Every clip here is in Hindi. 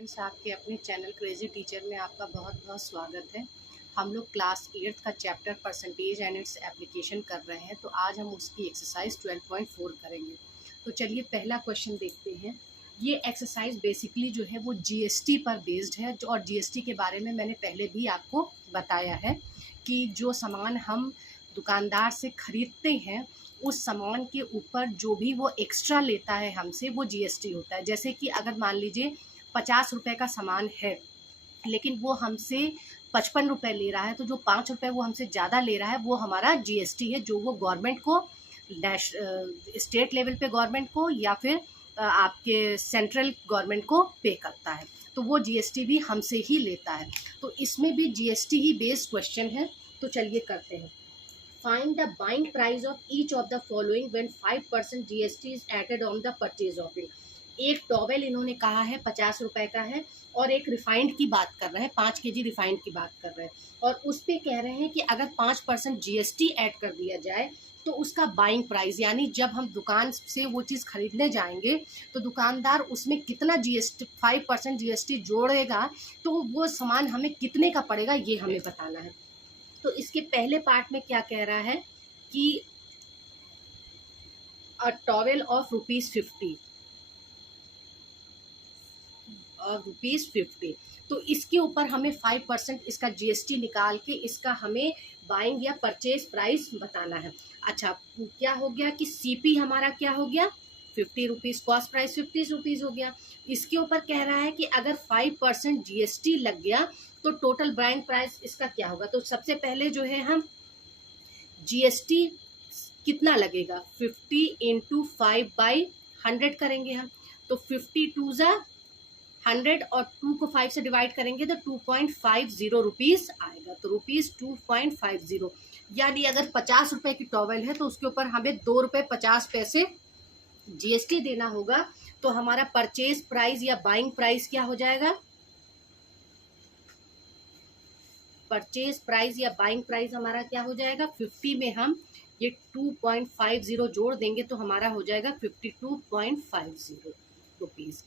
फ्रेंड्स, आपके अपने चैनल क्रेजी टीचर में आपका बहुत बहुत स्वागत है। हम लोग क्लास 8 का chapter percentage and its application कर रहे हैं। तो आज हम उसकी एक्सरसाइज 12.4 करेंगे। तो चलिए पहला क्वेश्चन देखते हैं। ये एक्सरसाइज बेसिकली जो है वो जीएसटी पर बेस्ड है, और जीएसटी के बारे में मैंने पहले भी आपको बताया है कि जो सामान हम दुकानदार से ख़रीदते हैं उस सामान के ऊपर जो भी वो एक्स्ट्रा लेता है हमसे, वो जीएसटी होता है। जैसे कि अगर मान लीजिए 50 रुपये का सामान है लेकिन वो हमसे 55 रुपये ले रहा है, तो जो 5 रुपये वो हमसे ज़्यादा ले रहा है वो हमारा जीएसटी है, जो वो गवर्नमेंट को स्टेट लेवल पे गवर्नमेंट को या फिर आपके सेंट्रल गवर्नमेंट को पे करता है। तो वो जीएसटी भी हमसे ही लेता है। तो इसमें भी जीएसटी ही बेस्ड क्वेश्चन है। तो चलिए करते हैं। Find the buying price of each of the following when 5% GST is added on the purchase of it. एक टॉवेल इन्होंने कहा है 50 रुपये का है, और एक रिफाइंड की बात कर रहे हैं, 5 केजी रिफाइंड की बात कर रहे हैं, और उस पर कह रहे हैं कि अगर 5% जीएसटी ऐड कर दिया जाए तो उसका बाइंग प्राइस, यानी जब हम दुकान से वो चीज़ खरीदने जाएंगे तो दुकानदार उसमें कितना जीएसटी 5% जीएसटी जोड़ेगा, तो वो सामान हमें कितने का पड़ेगा ये हमें बताना है। तो इसके पहले पार्ट में क्या कह रहा है कि अ टॉवेल ऑफ ₹50 और ₹50, तो इसके ऊपर हमें 5% इसका जीएसटी निकाल के इसका हमें बाइंग या परचेज प्राइस बताना है। अच्छा, क्या हो गया कि सीपी हमारा क्या हो गया, ₹50, कॉस्ट प्राइस ₹50 हो गया। इसके ऊपर कह रहा है कि अगर 5% जीएसटी लग गया तो टोटल बाइंग प्राइस इसका क्या होगा। तो सबसे पहले जो है हम जीएसटी कितना लगेगा, 50 × 5/100 करेंगे हम। तो 52 ज़ा 100 और 2 को 5 से डिवाइड करेंगे तो 2.50 रुपीज़ आएगा। तो ₹2.50, यानी अगर 50 रुपये की टॉवेल है तो उसके ऊपर हमें ₹2.50 जीएसटी देना होगा। तो हमारा परचेज प्राइस या बाइंग प्राइस क्या हो जाएगा, परचेज प्राइस या बाइंग प्राइस हमारा क्या हो जाएगा, 50 में हम ये 2.50 जोड़ देंगे तो हमारा हो जाएगा 52.50 रुपीज़।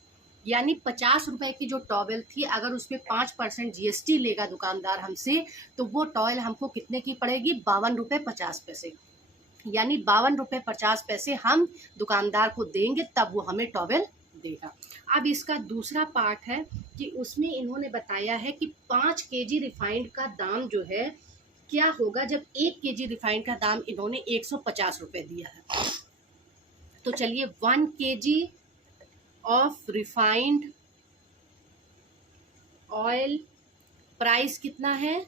यानी 50 रुपये की जो टॉवेल थी, अगर उसमें 5% जीएसटी लेगा दुकानदार हमसे, तो वो टॉवेल हमको कितने की पड़ेगी, ₹52.50। यानी ₹52.50 हम दुकानदार को देंगे, तब वो हमें टॉवेल देगा। अब इसका दूसरा पार्ट है कि उसमें इन्होंने बताया है कि 5 केजी रिफाइंड का दाम जो है क्या होगा जब 1 केजी रिफाइंड का दाम इन्होंने 150 रुपये दिया है। तो चलिए 1 KG of refined oil price कितना है,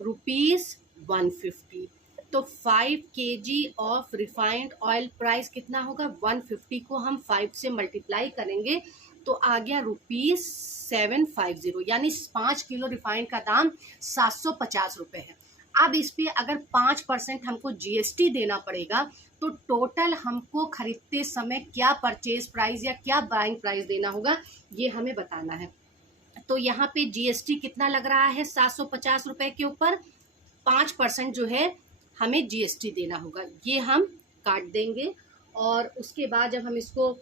₹150। तो 5 KG of refined oil price कितना होगा, 150 को हम 5 से मल्टीप्लाई करेंगे तो आ गया ₹750, यानी 5 किलो रिफाइंड का दाम 750 रुपये है। अब इस पर अगर 5% हमको जीएसटी देना पड़ेगा तो टोटल हमको खरीदते समय क्या परचेज प्राइस या क्या बाइंग प्राइस देना होगा, ये हमें बताना है। तो यहाँ पे जीएसटी कितना लग रहा है, 750 रुपये के ऊपर 5% जो है हमें जीएसटी देना होगा। ये हम काट देंगे, और उसके बाद जब हम इसको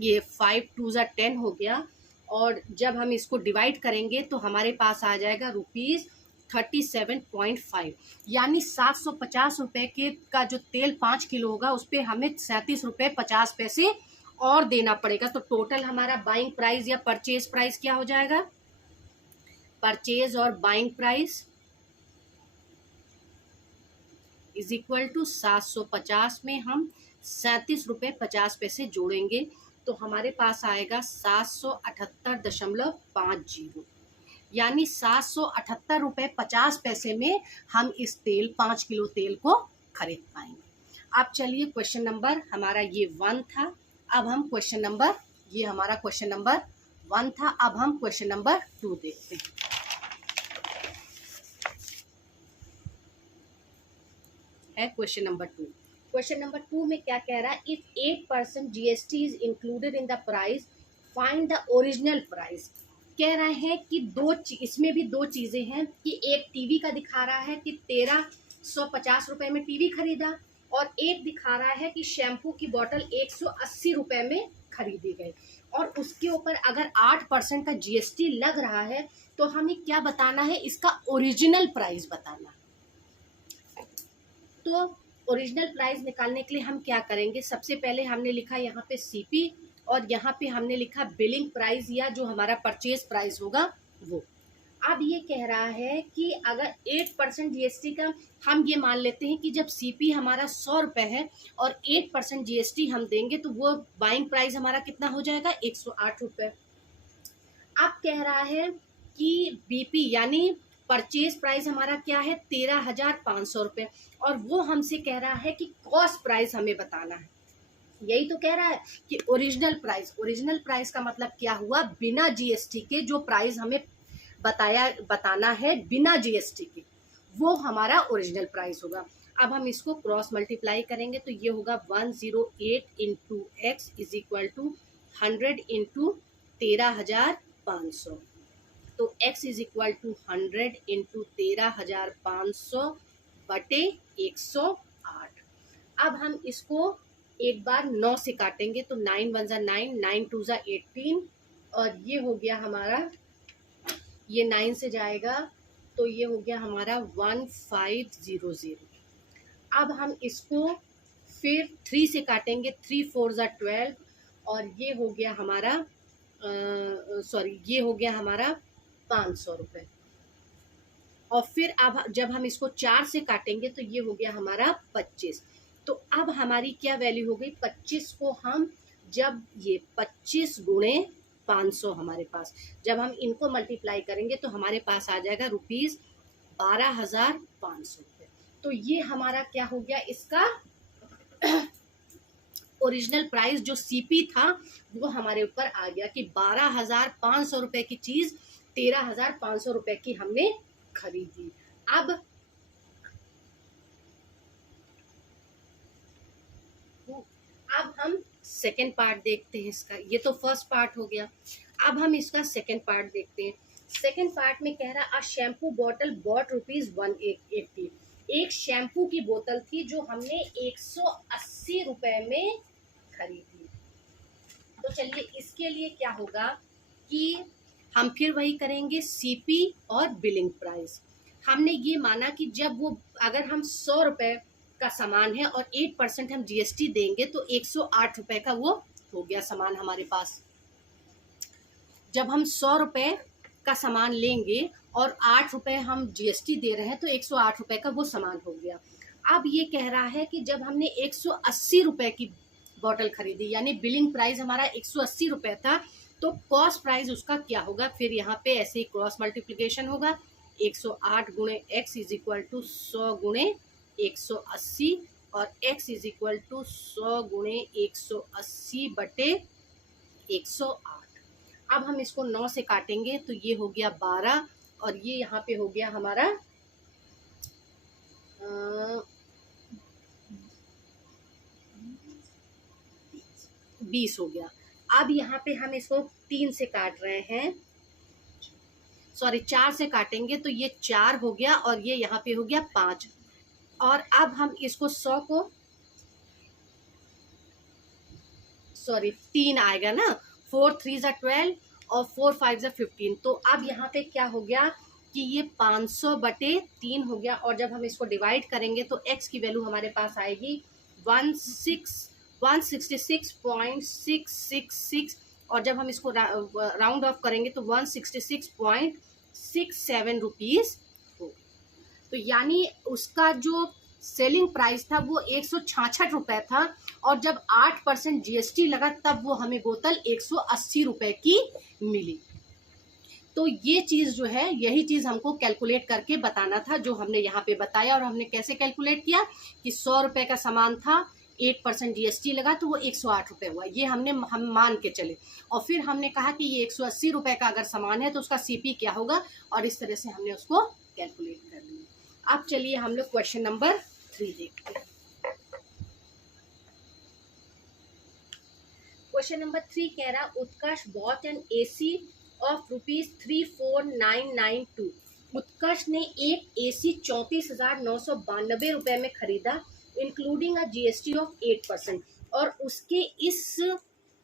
ये 5 2 ज़ा 10 हो गया, और जब हम इसको डिवाइड करेंगे तो हमारे पास आ जाएगा ₹37.5। यानी 750 रुपये के का जो तेल 5 किलो होगा उस पर हमें ₹37.50 और देना पड़ेगा। तो टोटल हमारा बाइंग प्राइस या परचेज प्राइस क्या हो जाएगा, परचेज और buying price is equal to 750 में हम ₹37.50 जोड़ेंगे तो हमारे पास आएगा 778.50, यानी 778.50 में हम इस तेल 5 किलो तेल को खरीद पाएंगे। अब चलिए क्वेश्चन नंबर हमारा ये 1 था। अब हम क्वेश्चन नंबर, ये हमारा क्वेश्चन नंबर 1 था। अब हम क्वेश्चन नंबर 2 देखते हैं। है क्वेश्चन नंबर 2। क्वेश्चन नंबर 2 में क्या कह रहा है, if 8% GST is included in the price, find the original price. कह रहे हैं कि इसमें भी 2 चीज़ें हैं कि एक टीवी का दिखा रहा है कि 1350 रुपये में टीवी खरीदा, और एक दिखा रहा है कि शैम्पू की बोतल 180 रुपए में खरीदी गई, और उसके ऊपर अगर 8% का जीएसटी लग रहा है तो हमें क्या बताना है, इसका ओरिजिनल प्राइस बताना है। तो ओरिजिनल प्राइस निकालने के लिए हम क्या करेंगे, सबसे पहले हमने लिखा यहाँ पे सीपी, और यहाँ पे हमने लिखा बिलिंग प्राइस, या जो हमारा परचेज प्राइस होगा वो। अब ये कह रहा है कि अगर 8% जीएसटी का, हम ये मान लेते हैं कि जब सीपी हमारा 100 रुपए है और 8% जीएसटी हम देंगे तो वो बाइंग प्राइस हमारा कितना हो जाएगा, 108 रुपए। अब कह रहा है कि बीपी यानी परचेज प्राइस हमारा क्या है, 13,500 रुपए, और वो हमसे कह रहा है कि कॉस्ट प्राइस हमें बताना है। यही तो कह रहा है कि ओरिजिनल प्राइस का मतलब क्या हुआ, बिना जीएसटी के जो प्राइस हमें बताना है बिना जीएसटी के, वो हमारा ओरिजिनल प्राइस होगा। अब हम इसको क्रॉस मल्टीप्लाई करेंगे तो ये होगा 108 into x is equal to 100 into 13,500। तो x is equal to 100 into 13,500 बटे 108। अब हम इसको एक बार 9 से काटेंगे तो 9 1 जा 9, 9 2 जा 18, और ये हो गया हमारा, ये 9 से जाएगा तो ये हो गया हमारा 1500। अब हम इसको फिर 3 से काटेंगे, 3 4 जा 12, और ये हो गया हमारा ये हो गया हमारा 500 रुपये। और फिर अब जब हम इसको 4 से काटेंगे तो ये हो गया हमारा 25। तो अब हमारी क्या वैल्यू हो गई, 25 को हम जब ये 25 गुणे 500 हमारे पास, जब हम इनको मल्टीप्लाई करेंगे तो हमारे पास आ जाएगा रुपीज 12,500 रुपये। तो ये हमारा क्या हो गया, इसका ओरिजिनल प्राइस जो सीपी था वो हमारे ऊपर आ गया कि 12,500 रुपए की चीज 13,500 रुपए की हमने खरीदी। अब हम सेकेंड पार्ट देखते हैं इसका, ये तो फर्स्ट पार्ट हो गया। अब हम इसका सेकेंड पार्ट देखते हैं। सेकेंड पार्ट में कह रहा, a shampoo bottle bought rupees 180। एक शैम्पू की बोतल थी जो हमने 180 रुपए में खरीदी। तो चलिए इसके लिए क्या होगा कि हम फिर वही करेंगे, सीपी और बिलिंग प्राइस। हमने ये माना कि जब वो, अगर हम 100 रुपए का सामान है और 8% हम जीएसटी देंगे तो 108 रुपए का वो हो गया सामान हमारे पास। जब हम 100 रुपए का सामान लेंगे और 8 रुपए हम जीएसटी दे रहे हैं तो 108 रुपए का वो सामान हो गया। अब ये कह रहा है कि जब हमने 180 रुपए की बॉटल खरीदी, यानी बिलिंग प्राइस हमारा 180 रुपए था, तो कॉस्ट प्राइस उसका क्या होगा, फिर यहाँ पे ऐसे ही क्रॉस मल्टीप्लीकेशन होगा, 108 गुणे एक्स इज इक्वल टू 100 गुणे 180, और x इज इक्वल टू 100 गुणे 180 बटे 108। अब हम इसको 9 से काटेंगे तो ये हो गया 12, और ये यहाँ पे हो गया हमारा 20 हो गया। अब यहाँ पे हम इसको 3 से काट रहे हैं, 4 से काटेंगे तो ये 4 हो गया, और ये यहाँ पे हो गया 5। और अब हम इसको 100 को 3 आएगा ना, 4 3 जा 12 और 4 5 जा 15। तो अब यहाँ पे क्या हो गया कि ये 500 बटे 3 हो गया, और जब हम इसको डिवाइड करेंगे तो x की वैल्यू हमारे पास आएगी 166.666, और जब हम इसको राउंड ऑफ करेंगे तो 166.67 रुपीज हो। तो यानी उसका जो सेलिंग प्राइस था वो 166 रुपए था, और जब 8% जीएसटी लगा तब वो हमें बोतल 180 रुपए की मिली। तो ये चीज़ जो है, यही चीज़ हमको कैलकुलेट करके बताना था, जो हमने यहाँ पे बताया। और हमने कैसे कैलकुलेट किया कि 100 रुपए का सामान था, 8% जीएसटी लगा तो वो 108 रुपये हुआ, ये हम मान के चले। और फिर हमने कहा कि ये 180 रुपये का अगर सामान है तो उसका सीपी क्या होगा, और इस तरह से हमने उसको कैलकुलेट कर लिया। अब चलिए हम लोग क्वेश्चन नंबर 3 देखते हैं। क्वेश्चन नंबर 3 कह रहा, उत्कर्ष बॉट एन एसी ऑफ ₹34,992। उत्कर्ष ने एक एसी 34,992 रुपए में खरीदा। इंक्लूडिंग अ जीएसटी ऑफ 8%, और उसके इस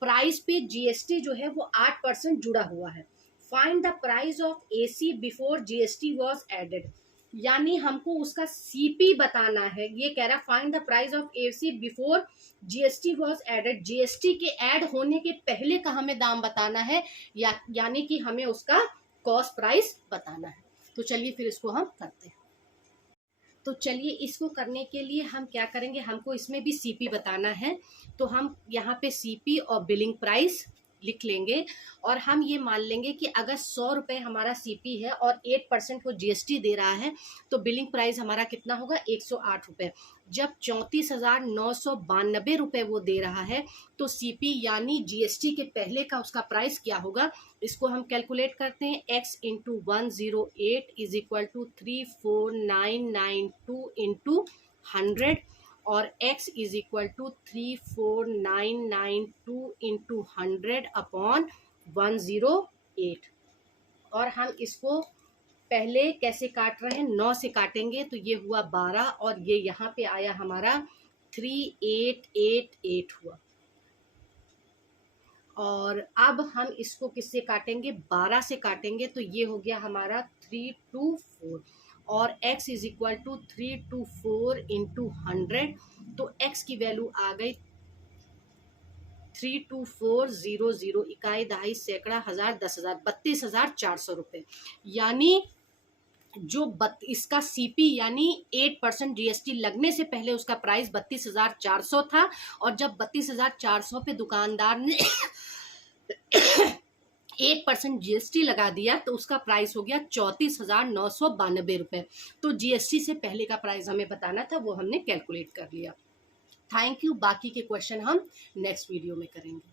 प्राइस पे जीएसटी जो है वो 8% जुड़ा हुआ है। Find the price of AC before GST was added, यानी हमको उसका सीपी बताना है। ये कह रहा है find the price of AC before GST was added, GST के ऐड होने के पहले का हमें दाम बताना है, यानी कि हमें उसका कॉस्ट प्राइस बताना है। तो चलिए फिर इसको हम करते हैं। तो चलिए इसको करने के लिए हम क्या करेंगे, हमको इसमें भी सीपी बताना है। तो हम यहाँ पे सीपी और बिलिंग प्राइस लिख लेंगे, और हम ये मान लेंगे कि अगर 100 रुपये हमारा सीपी है और 8% को जीएसटी दे रहा है, तो बिलिंग प्राइस हमारा कितना होगा, 108 रुपये। जब 34,992 रुपये वो दे रहा है, तो सीपी यानी जीएसटी के पहले का उसका प्राइस क्या होगा, इसको हम कैलकुलेट करते हैं। x into 108 is equal to 34992 into 100, और x is equal to 34992 into 100 upon 108। और हम इसको पहले कैसे काट रहे हैं, 9 से काटेंगे, तो ये हुआ 12, और ये यहाँ पे आया हमारा 3888 हुआ। और अब हम इसको किससे काटेंगे, 12 से काटेंगे, तो ये हो गया हमारा 324, और x is equal to 324 into 100, तो x की वैल्यू आ गई 32400, इकाई दहाई सैकड़ा हजार 10,000, 32,400 रुपये। यानी जो इसका सीपी यानी 8% जीएसटी लगने से पहले उसका प्राइस 32,400 था, और जब 32,400 पे दुकानदार ने 8% जीएसटी लगा दिया, तो उसका प्राइस हो गया 34,992 रुपये। तो जीएसटी से पहले का प्राइस हमें बताना था, वो हमने कैलकुलेट कर लिया। Thank you. बाकी के क्वेश्चन हम नेक्स्ट वीडियो में करेंगे।